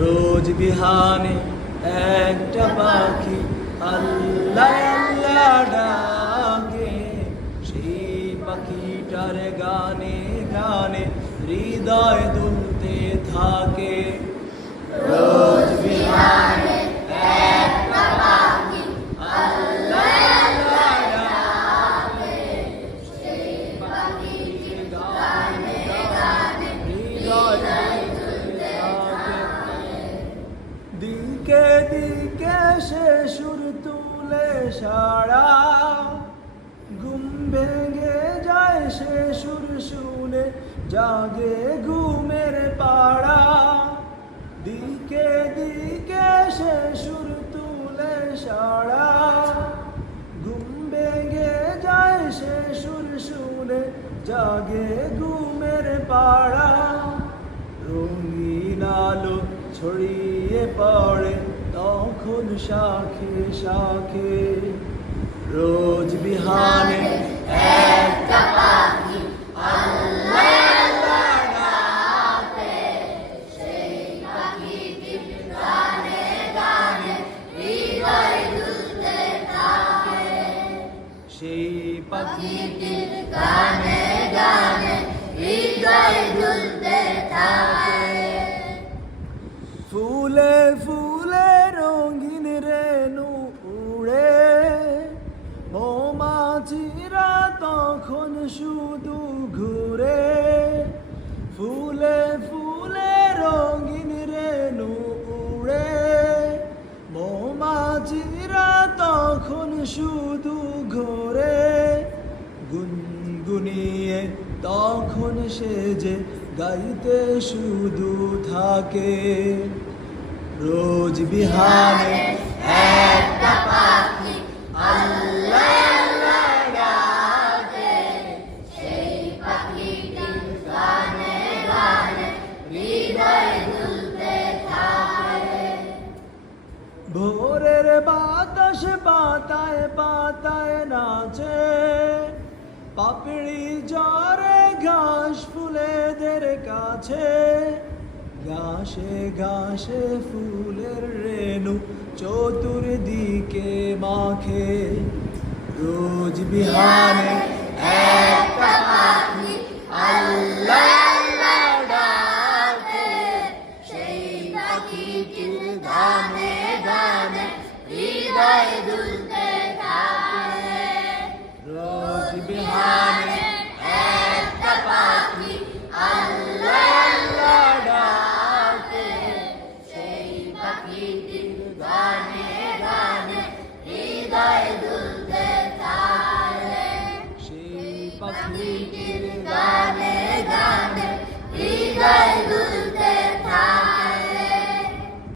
রোজ বিহানে একটা পাখি আল্লাহ আল্লাহ ডাকে, সেই পাখিটার গানে গানে হৃদয় দুলতে থাকে। রোজ বিহানে একটা পাখি আল্লাহ আল্লাহ ডাকে, সেই পাখিটার গানে গানে হৃদয় দুলতে থাকে। দিকে দিকে সে সুর তুলে সারা, ঘুম ভেঙে যায় সে সুর শুনে, জাগে ঘুমের পাড়া। দিকে দিকে সে সুর তুলে সারা, ঘুম ভেঙে যায় সে সুর শুনে, জাগে ঘুমের পাড়া। রঙিন আলো ছড়িয়ে পড়ে তখন শাখে শাখে, রোজ বিহানে একটা পাখি আল্লাহ আল্লাহ ডাকে, সেই পাখিটির গানে গানে হৃদয় দুলতে থাকে। সেই পাখিটির গানে গানে হৃদয় দুলতে থাকে। ফুলে ফুলে রঙিন রেণু উড়ে, মৌমাছিরা তখন শুধু ঘুরে। ফুলে ফুলে রঙিন রেণু উড়ে, মৌমাছিরা তখন শুধু ঘুরে। গুনগুনিয়ে তখন সে যে গাইতে শুধু থাকে। রোজ বিহানে একটা পাখি আল্লাহ আল্লাহ ডাকে, সেই পাখিটির গানে গানে হৃদয় দুলতে থাকে। ভোরের বাতাস পাতায় পাতায় নাচে, পাপড়ি ঝরে ঘাস ফুলেদের কাছে। ঘাসে ঘাসে ফুলের রেণু চতুর্দিকে মাখে। রোজ বিহানে একটা পাখি আল্লাহ আল্লাহ ডাকে, সেই পাখিটির গানে গানে হৃদয় দুলতে থাকে। রোজ বিহানে একটা পাখি আল্লাহ আল্লাহ ডাকে, সেই পাখিটির গানে গানে হৃদয় দুলতে থাকে। সেই পাখিটির